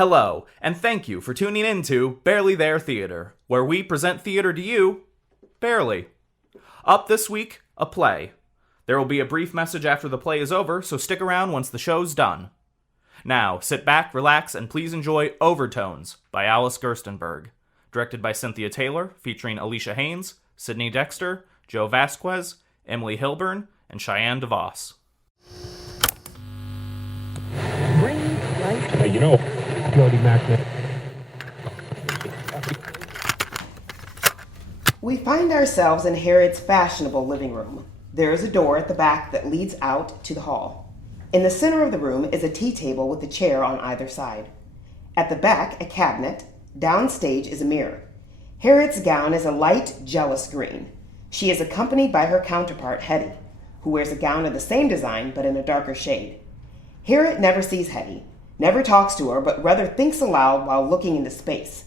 Hello, and thank you for tuning in to Barely There Theater, where we present theater to you, barely. Up this week, a play. There will be a brief message after the play is over, so stick around once the show's done. Now, sit back, relax, and please enjoy Overtones by Alice Gerstenberg, directed by Cynthia Taylor, featuring Alisha Haynes, Sydney Dexter, Joe Vasquez, Emmalee Hillburn, and Shyan DeVoss. We find ourselves in Harriet's fashionable living room. There is a door at the back that leads out to the hall. In the center of the room is a tea table with a chair on either side. At the back, a cabinet. Downstage is a mirror. Harriet's gown is a light, jealous green. She is accompanied by her counterpart, Hetty, who wears a gown of the same design but in a darker shade. Harriet never sees Hetty, never talks to her, but rather thinks aloud while looking into space.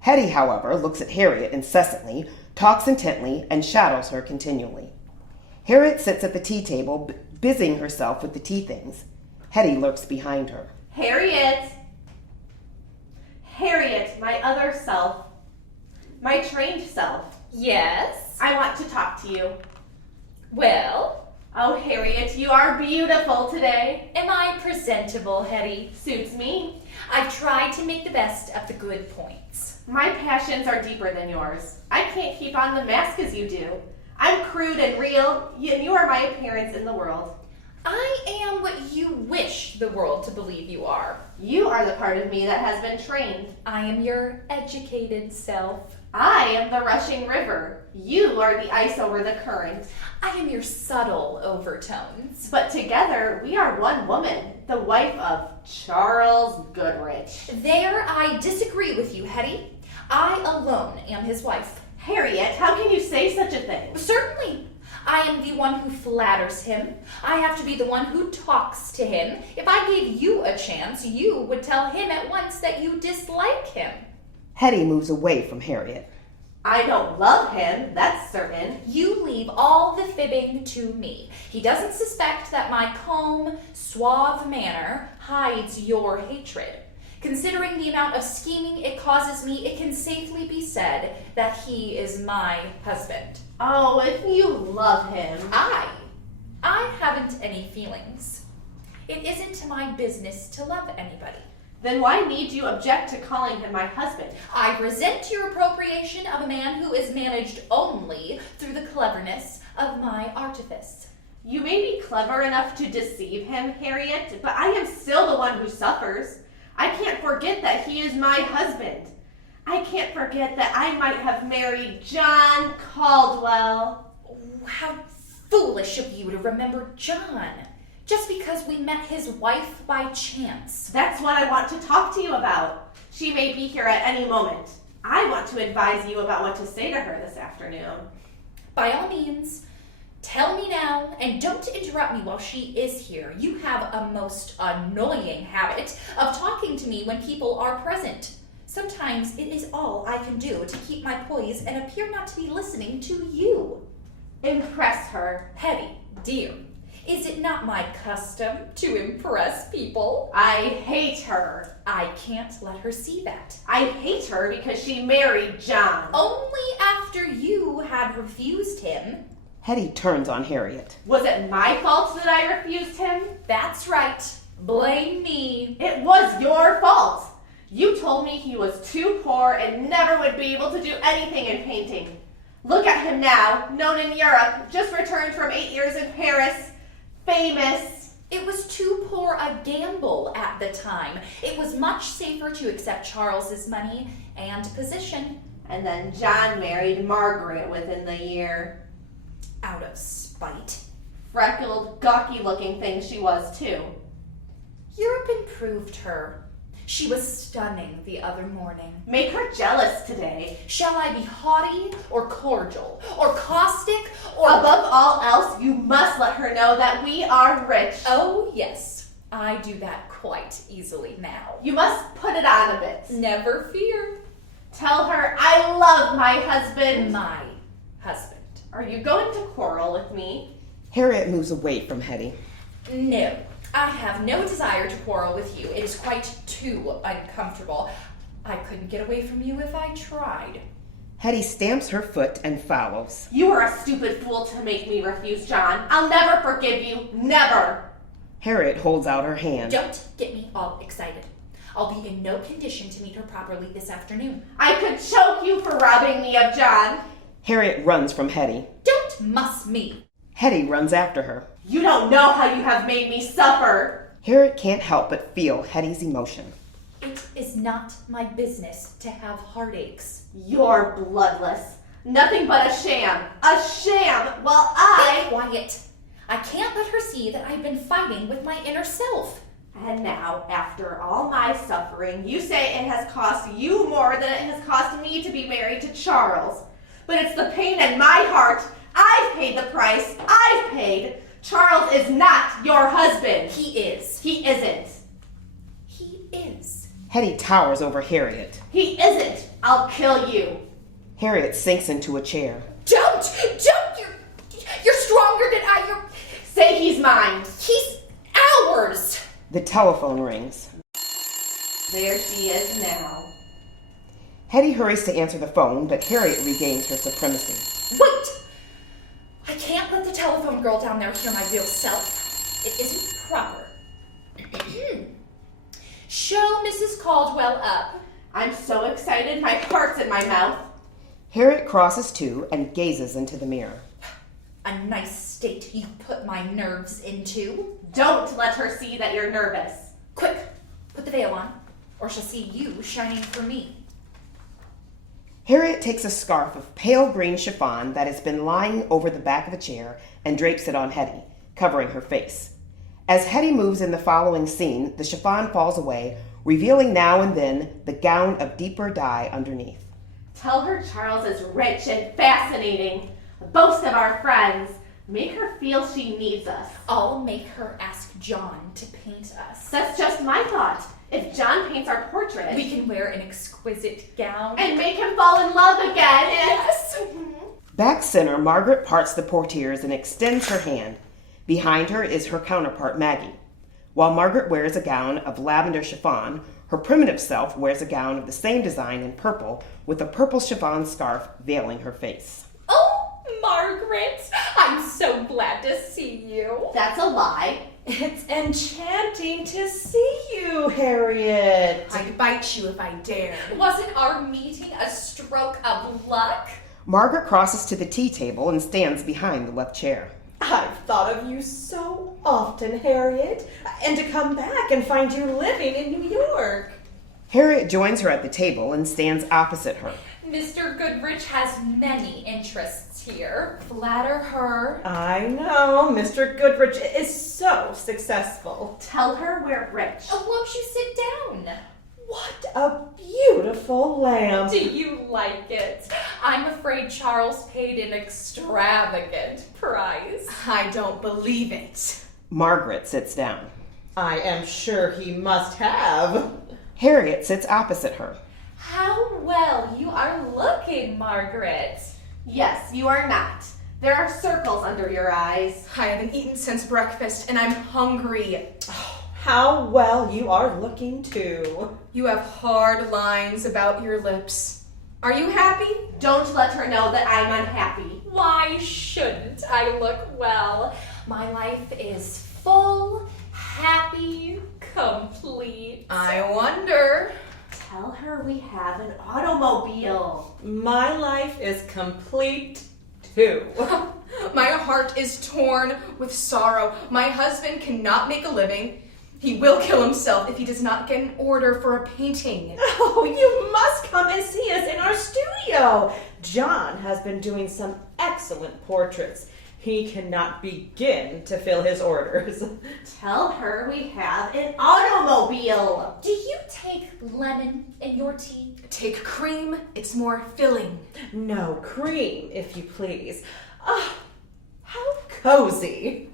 Hetty, however, looks at Harriet incessantly, talks intently, and shadows her continually. Harriet sits at the tea table, busying herself with the tea things. Hetty lurks behind her. Harriet! Harriet, my other self. My trained self. Yes? I want to talk to you. Well? Oh, Harriet, you are beautiful today. Am I presentable, Hetty? Suits me. I've tried to make the best of the good points. My passions are deeper than yours. I can't keep on the mask as you do. I'm crude and real, and you are my appearance in the world. I am what you wish the world to believe you are. You are the part of me that has been trained. I am your educated self. I am the rushing river. You are the ice over the current. I am your subtle overtones. But together, we are one woman, the wife of Charles Goodrich. There I disagree with you, Hetty. I alone am his wife. Harriet, how can you say such a thing? Certainly. I am the one who flatters him. I have to be the one who talks to him. If I gave you a chance, you would tell him at once that you dislike him. Hetty moves away from Harriet. I don't love him, that's certain. You leave all the fibbing to me. He doesn't suspect that my calm, suave manner hides your hatred. Considering the amount of scheming it causes me, it can safely be said that he is my husband. Oh, if you love him. I haven't any feelings. It isn't my business to love anybody. Then why need you object to calling him my husband? I resent your appropriation of a man who is managed only through the cleverness of my artifice. You may be clever enough to deceive him, Harriet, but I am still the one who suffers. I can't forget that he is my husband. I can't forget that I might have married John Caldwell. How foolish of you to remember John, just because we met his wife by chance. That's what I want to talk to you about. She may be here at any moment. I want to advise you about what to say to her this afternoon. By all means, tell me now, and don't interrupt me while she is here. You have a most annoying habit of talking to me when people are present. Sometimes it is all I can do to keep my poise and appear not to be listening to you. Impress her. Hetty, dear, is it not my custom to impress people? I hate her. I can't let her see that. I hate her because she married John. Only after you had refused him. Hetty turns on Harriet. Was it my fault that I refused him? That's right. Blame me. It was your fault. You told me he was too poor and never would be able to do anything in painting. Look at him now, known in Europe, just returned from 8 years in Paris, famous. It was too poor a gamble at the time. It was much safer to accept Charles's money and position. And then John married Margaret within the year. Out of spite. Freckled, gawky-looking thing she was, too. Europe improved her. She was stunning the other morning. Make her jealous today. Shall I be haughty or cordial or caustic or... Above all else, you must let her know that we are rich. Oh, yes. I do that quite easily now. You must put it on a bit. Never fear. Tell her I love my husband. My husband. Are you going to quarrel with me? Harriet moves away from Hetty. No. I have no desire to quarrel with you. It is quite too uncomfortable. I couldn't get away from you if I tried. Hetty stamps her foot and follows. You are a stupid fool to make me refuse John. I'll never forgive you. Never. Harriet holds out her hand. Don't get me all excited. I'll be in no condition to meet her properly this afternoon. I could choke you for robbing me of John. Harriet runs from Hetty. Don't muss me. Hetty runs after her. You don't know how you have made me suffer. Harriet can't help but feel Hetty's emotion. It is not my business to have heartaches. You're bloodless. Nothing but a sham. A sham. While Be quiet. I can't let her see that I've been fighting with my inner self. And now, after all my suffering, you say it has cost you more than it has cost me to be married to Charles. But it's the pain in my heart. I've paid the price. I've paid. Charles is not your husband. He is. He isn't. He is. Hetty towers over Harriet. He isn't. I'll kill you. Harriet sinks into a chair. Don't! You're stronger than I. Say he's mine. He's ours. The telephone rings. There she is now. Hetty hurries to answer the phone, but Harriet regains her supremacy. Wait! I can't let the telephone girl down there hear my real self. It isn't proper. Show Mrs. Caldwell up. I'm so excited, my heart's in my mouth. Harriet crosses to and gazes into the mirror. A nice state you put my nerves into. Don't let her see that you're nervous. Quick, put the veil on, or she'll see you shining for me. Harriet takes a scarf of pale green chiffon that has been lying over the back of a chair and drapes it on Hetty, covering her face. As Hetty moves in the following scene, the chiffon falls away, revealing now and then the gown of deeper dye underneath. Tell her Charles is rich and fascinating. The boast of our friends. Make her feel she needs us. I'll make her ask John to paint us. That's just my thought. If John paints our portrait, We can wear an exquisite gown. and make him fall in love again. Yes! Back center, Margaret parts the portieres and extends her hand. Behind her is her counterpart, Maggie. While Margaret wears a gown of lavender chiffon, her primitive self wears a gown of the same design in purple, with a purple chiffon scarf veiling her face. Oh, Margaret, I'm so glad to see you. That's a lie. It's enchanting to see you, Harriet. I'd bite you if I dared. Wasn't our meeting a stroke of luck? Margaret crosses to the tea table and stands behind the left chair. I've thought of you so often, Harriet, and to come back and find you living in New York. Harriet joins her at the table and stands opposite her. Mr. Goodrich has many interests here. Flatter her. I know, Mr. Goodrich is so successful. Tell her we're rich. Oh, won't you sit down? What a beautiful lamb. Do you like it? I'm afraid Charles paid an extravagant price. I don't believe it. Margaret sits down. I am sure he must have. Harriet sits opposite her. How well you are looking, Margaret. Yes, you are not. There are circles under your eyes. I haven't eaten since breakfast and I'm hungry. How well you are looking, too. You have hard lines about your lips. Are you happy? Don't let her know that I'm unhappy. Why shouldn't I look well? My life is full, happy, complete. I wonder. Tell her we have an automobile. My life is complete, too. My heart is torn with sorrow. My husband cannot make a living. He will kill himself if he does not get an order for a painting. Oh, you must come and see us in our studio. John has been doing some excellent portraits. He cannot begin to fill his orders. Tell her we have an automobile. Do you take lemon in your tea? Take cream, it's more filling. No cream, if you please. Ah, how cozy.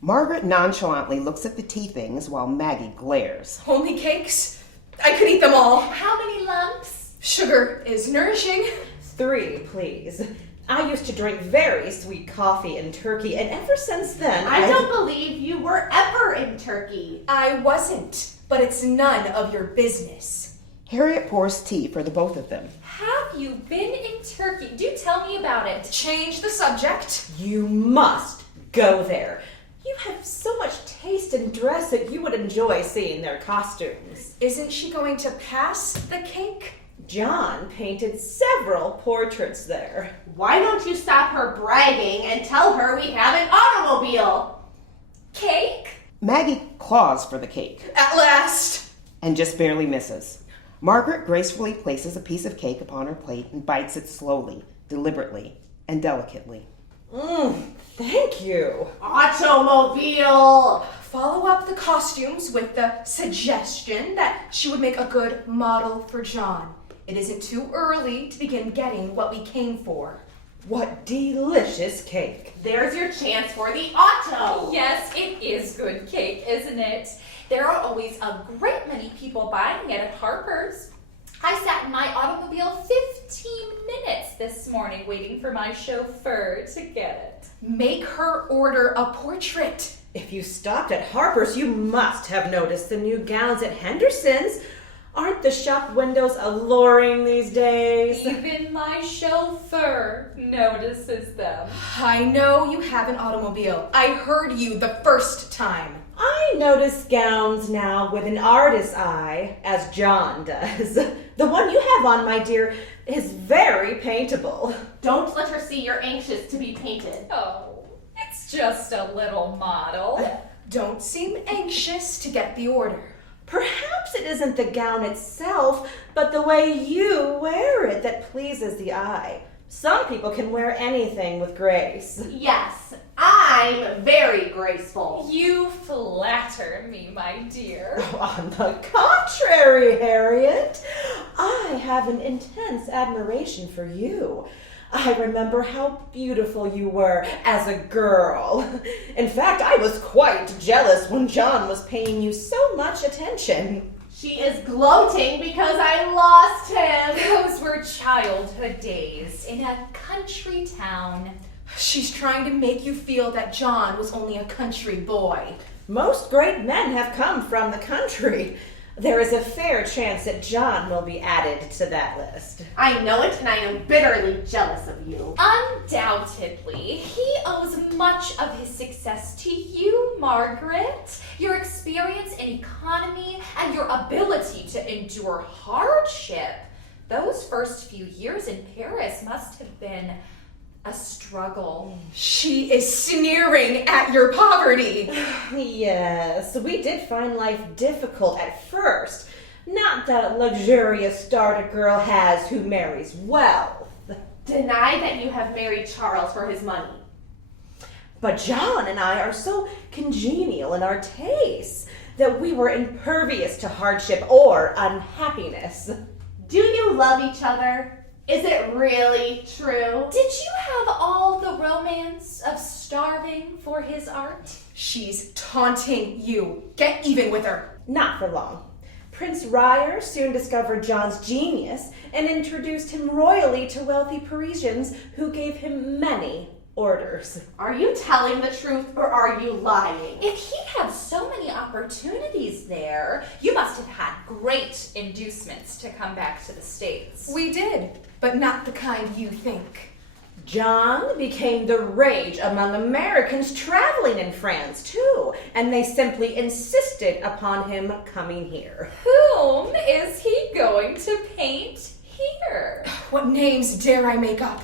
Margaret nonchalantly looks at the tea things while Maggie glares. Only cakes? I could eat them all. How many lumps? Sugar is nourishing. 3, please. I used to drink very sweet coffee in Turkey, and ever since then, I don't believe you were ever in Turkey. I wasn't, but it's none of your business. Harriet pours tea for the both of them. Have you been in Turkey? Do tell me about it. Change the subject. You must go there. You have so much taste in dress that you would enjoy seeing their costumes. Isn't she going to pass the cake? John painted several portraits there. Why don't you stop her bragging and tell her we have an automobile? Cake? Maggie claws for the cake At last. and just barely misses. Margaret gracefully places a piece of cake upon her plate and bites it slowly, deliberately, and delicately. Thank you. Automobile! Follow up the costumes with the suggestion that she would make a good model for John. It isn't too early to begin getting what we came for. What delicious cake. There's your chance for the auto. Yes, it is good cake, isn't it? There are always a great many people buying it at Harper's. I sat in my automobile 15 minutes this morning waiting for my chauffeur to get it. Make her order a portrait. If you stopped at Harper's, you must have noticed the new gowns at Henderson's. Aren't the shop windows alluring these days? Even my chauffeur notices them. I know you have an automobile. I heard you the first time. I notice gowns now with an artist's eye, as John does. The one you have on, my dear, is very paintable. Don't let her see you're anxious to be painted. Oh, it's just a little model. Don't seem anxious to get the order. Perhaps it isn't the gown itself, but the way you wear it that pleases the eye. Some people can wear anything with grace. Yes, I'm very graceful. You flatter me, my dear. On the contrary, Harriet, I have an intense admiration for you. I remember how beautiful you were as a girl. In fact, I was quite jealous when John was paying you so much attention. She is gloating because I lost him. Those were childhood days in a country town. She's trying to make you feel that John was only a country boy. Most great men have come from the country. There is a fair chance that John will be added to that list. I know it, and I am bitterly jealous of you. Undoubtedly, he owes much of his success to you, Margaret. Your experience in economy and your ability to endure hardship. Those first few years in Paris must have been a struggle. She is sneering at your poverty. Yes, we did find life difficult at first. Not the luxurious start a girl has who marries wealth. Deny that you have married Charles for his money. But John and I are so congenial in our tastes that we were impervious to hardship or unhappiness. Do you love each other? Is it really true? Did you have all the romance of starving for his art? She's taunting you. Get even with her. Not for long. Prince Ryer soon discovered John's genius and introduced him royally to wealthy Parisians who gave him many orders. Are you telling the truth or are you lying? If he had so many opportunities there, you must have had great inducements to come back to the States. We did, but not the kind you think. John became the rage among Americans traveling in France, too, and they simply insisted upon him coming here. Whom is he going to paint here? What names dare I make up?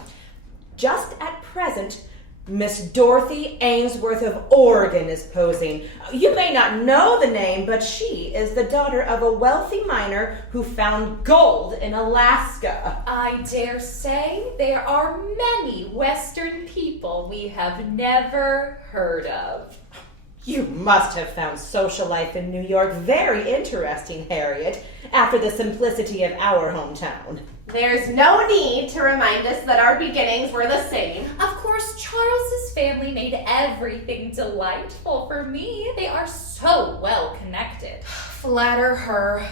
Just at present, Miss Dorothy Ainsworth of Oregon is posing. You may not know the name, but she is the daughter of a wealthy miner who found gold in Alaska. I dare say there are many Western people we have never heard of. You must have found social life in New York very interesting, Harriet, after the simplicity of our hometown. There's no need to remind us that our beginnings were the same. Of course, Charles's family made everything delightful for me. They are so well connected. Flatter her.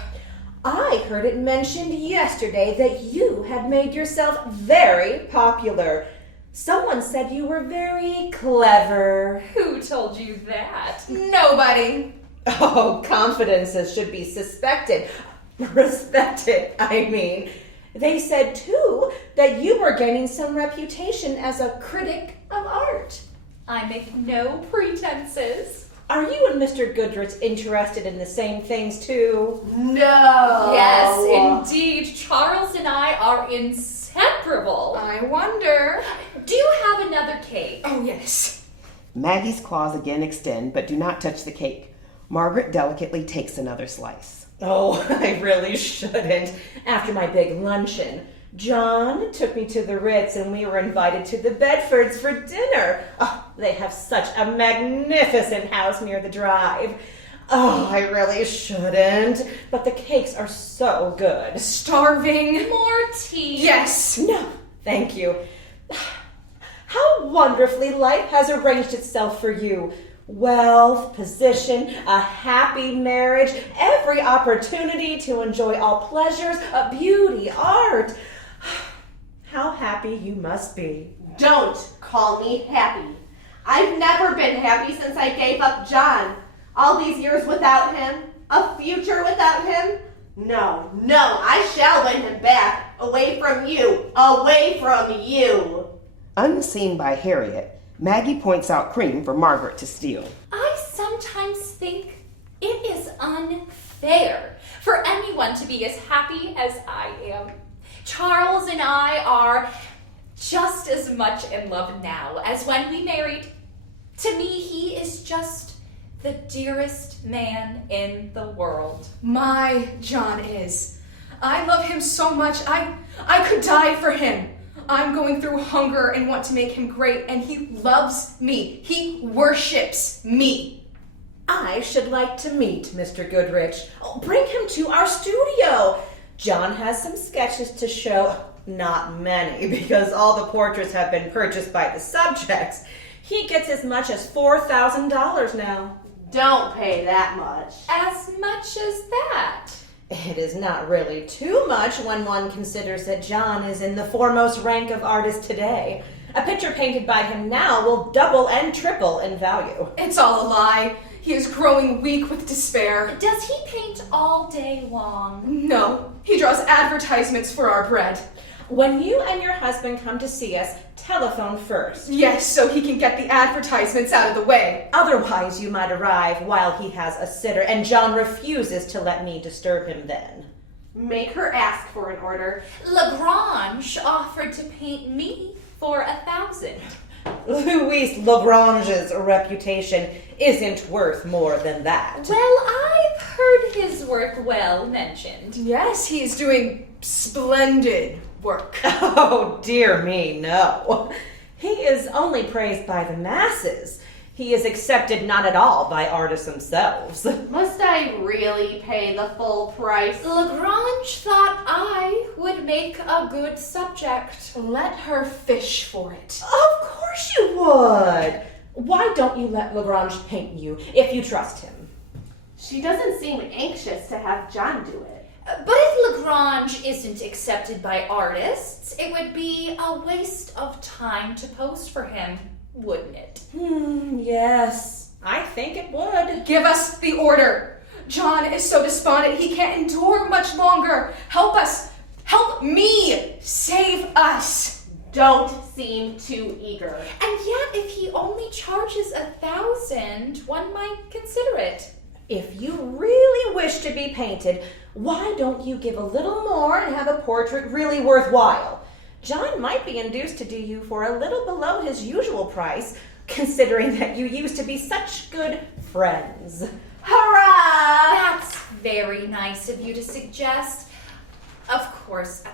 I heard it mentioned yesterday that you had made yourself very popular. Someone said you were very clever. Who told you that? Nobody. Oh, confidences should be suspected. Respected, I mean. They said, too, that you were gaining some reputation as a critic of art. I make no pretenses. Are you and Mr. Goodrich interested in the same things, too? No. Yes, indeed. Charles and I are inseparable. I wonder. Do you have another cake? Oh, yes. Maggie's claws again extend, but do not touch the cake. Margaret delicately takes another slice. Oh, I really shouldn't. After my big luncheon, John took me to the Ritz and we were invited to the Bedfords for dinner. Oh, they have such a magnificent house near the drive. Oh, I really shouldn't. But the cakes are so good. Starving. More tea? Yes. No, thank you. How wonderfully life has arranged itself for you. Wealth, position, a happy marriage, every opportunity to enjoy all pleasures, beauty, art. How happy you must be. Don't call me happy. I've never been happy since I gave up John. All these years without him, a future without him. No, I shall win him back. Away from you, away from you. Unseen by Harriet, Maggie points out cream for Margaret to steal. I sometimes think it is unfair for anyone to be as happy as I am. Charles and I are just as much in love now as when we married. To me, he is just the dearest man in the world. My John is. I love him so much. I could die for him. I'm going through hunger and want to make him great, and he loves me. He worships me. I should like to meet Mr. Goodrich. Oh, bring him to our studio. John has some sketches to show. Not many, because all the portraits have been purchased by the subjects. He gets as much as $4,000 now. Don't pay that much. As much as that. It is not really too much when one considers that John is in the foremost rank of artists today. A picture painted by him now will double and triple in value. It's all a lie. He is growing weak with despair. Does he paint all day long? No, he draws advertisements for our bread. When you and your husband come to see us, telephone first. Yes, so he can get the advertisements out of the way. Otherwise, you might arrive while he has a sitter, and John refuses to let me disturb him then. Make her ask for an order. Lagrange offered to paint me for $1,000. Louis Lagrange's reputation isn't worth more than that. Well, I've heard his work well mentioned. Yes, he is doing splendid work. Oh, dear me, no. He is only praised by the masses. He is accepted not at all by artists themselves. Must I really pay the full price? Lagrange thought I would make a good subject. Let her fish for it. Of course you would. Why don't you let Lagrange paint you if you trust him? She doesn't seem anxious to have John do it. But if Lagrange isn't accepted by artists, it would be a waste of time to pose for him, wouldn't it? Yes, I think it would. Give us the order. John is so despondent he can't endure much longer. Help us. Help me. Save us. Don't seem too eager. And yet, if he only charges $1,000, one might consider it. If you really wish to be painted, why don't you give a little more and have a portrait really worthwhile? John might be induced to do you for a little below his usual price, considering that you used to be such good friends. Hurrah! That's very nice of you to suggest. Of course,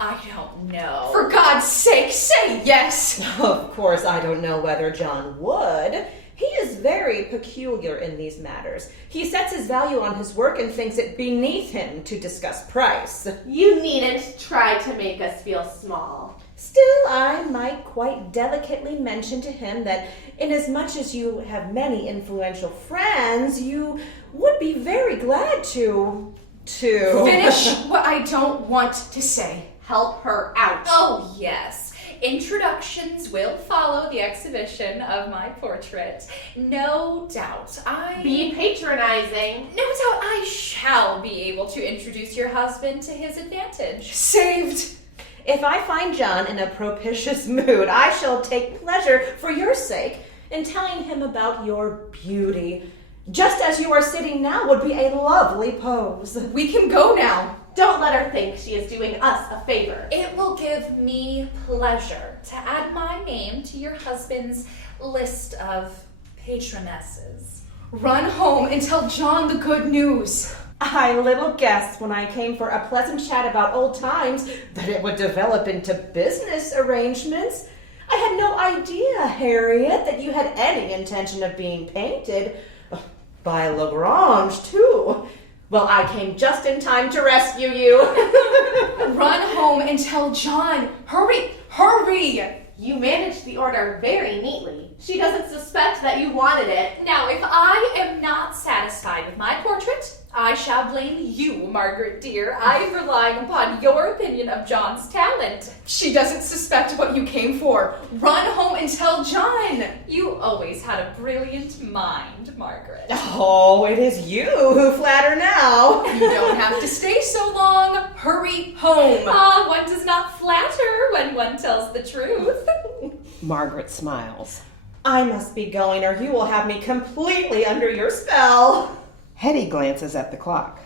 I don't know. For God's sake, say yes. Of course, I don't know whether John would. He is very peculiar in these matters. He sets his value on his work and thinks it beneath him to discuss price. You needn't try to make us feel small. Still, I might quite delicately mention to him that inasmuch as you have many influential friends, you would be very glad to... Finish what I don't want to say. Help her out. Oh, yes. Introductions will follow the exhibition of my portrait. No doubt Be patronizing. No doubt I shall be able to introduce your husband to his advantage. Saved. If I find John in a propitious mood, I shall take pleasure, for your sake, in telling him about your beauty. Just as you are sitting now would be a lovely pose. We can go now. Don't let her think she is doing us a favor. It will give me pleasure to add my name to your husband's list of patronesses. Run home and tell John the good news. I little guessed when I came for a pleasant chat about old times that it would develop into business arrangements. I had no idea, Harriet, that you had any intention of being painted. By Lagrange, too. Well, I came just in time to rescue you. Run home and tell John. Hurry, hurry! You managed the order very neatly. She doesn't suspect that you wanted it. Now, if I am not satisfied with my portrait, I shall blame you, Margaret dear. I am relying upon your opinion of John's talent. She doesn't suspect what you came for. Run home and tell John. You always had a brilliant mind, Margaret. Oh, it is you who flatter now. You don't have to stay so long. Hurry home. One does not flatter when one tells the truth. Margaret smiles. I must be going, or you will have me completely under your spell. Hetty glances at the clock.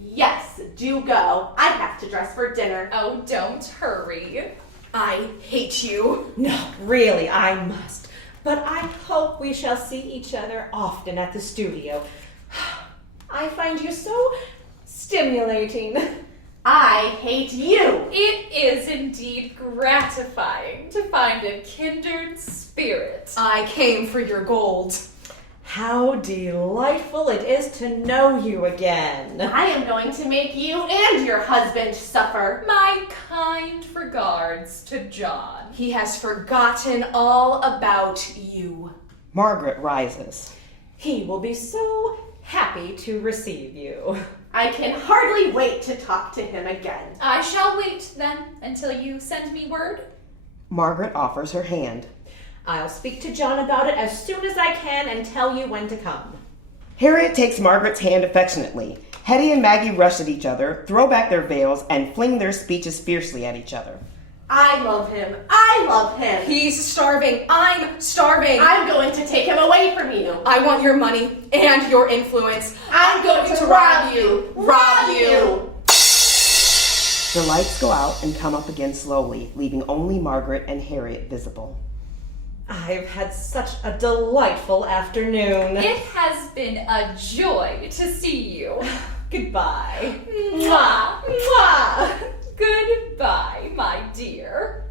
Yes, do go. I have to dress for dinner. Oh, don't hurry. I hate you. No, really, I must. But I hope we shall see each other often at the studio. I find you so stimulating. I hate you. It is indeed gratifying to find a kindred spirit. I came for your gold. How delightful it is to know you again. I am going to make you and your husband suffer. My kind regards to John. He has forgotten all about you. Margaret rises. He will be so happy to receive you. I can hardly wait to talk to him again. I shall wait then until you send me word. Margaret offers her hand. I'll speak to John about it as soon as I can and tell you when to come. Harriet takes Margaret's hand affectionately. Hetty and Maggie rush at each other, throw back their veils, and fling their speeches fiercely at each other. I love him. I love him. He's starving. I'm starving. I'm going to take him away from you. I want your money and your influence. I'm going to rob you. Rob you. The lights go out and come up again slowly, leaving only Margaret and Harriet visible. I've had such a delightful afternoon. It has been a joy to see you. Goodbye. Mwah! Mwah! Goodbye, my dear.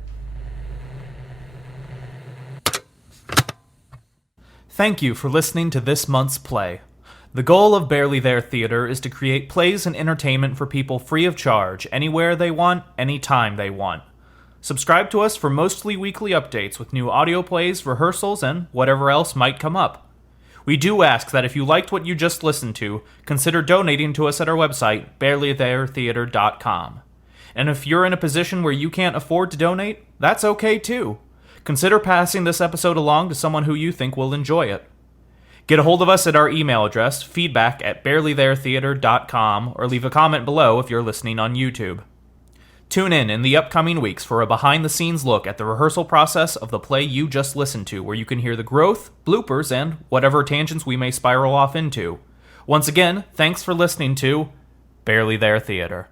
Thank you for listening to this month's play. The goal of Barely There Theater is to create plays and entertainment for people free of charge, anywhere they want, anytime they want. Subscribe to us for mostly weekly updates with new audio plays, rehearsals, and whatever else might come up. We do ask that if you liked what you just listened to, consider donating to us at our website, barelytheretheater.com. And if you're in a position where you can't afford to donate, that's okay too. Consider passing this episode along to someone who you think will enjoy it. Get a hold of us at our email address, feedback@barelytheretheater.com, or leave a comment below if you're listening on YouTube. Tune in the upcoming weeks for a behind-the-scenes look at the rehearsal process of the play you just listened to, where you can hear the growth, bloopers, and whatever tangents we may spiral off into. Once again, thanks for listening to Barely There Theater.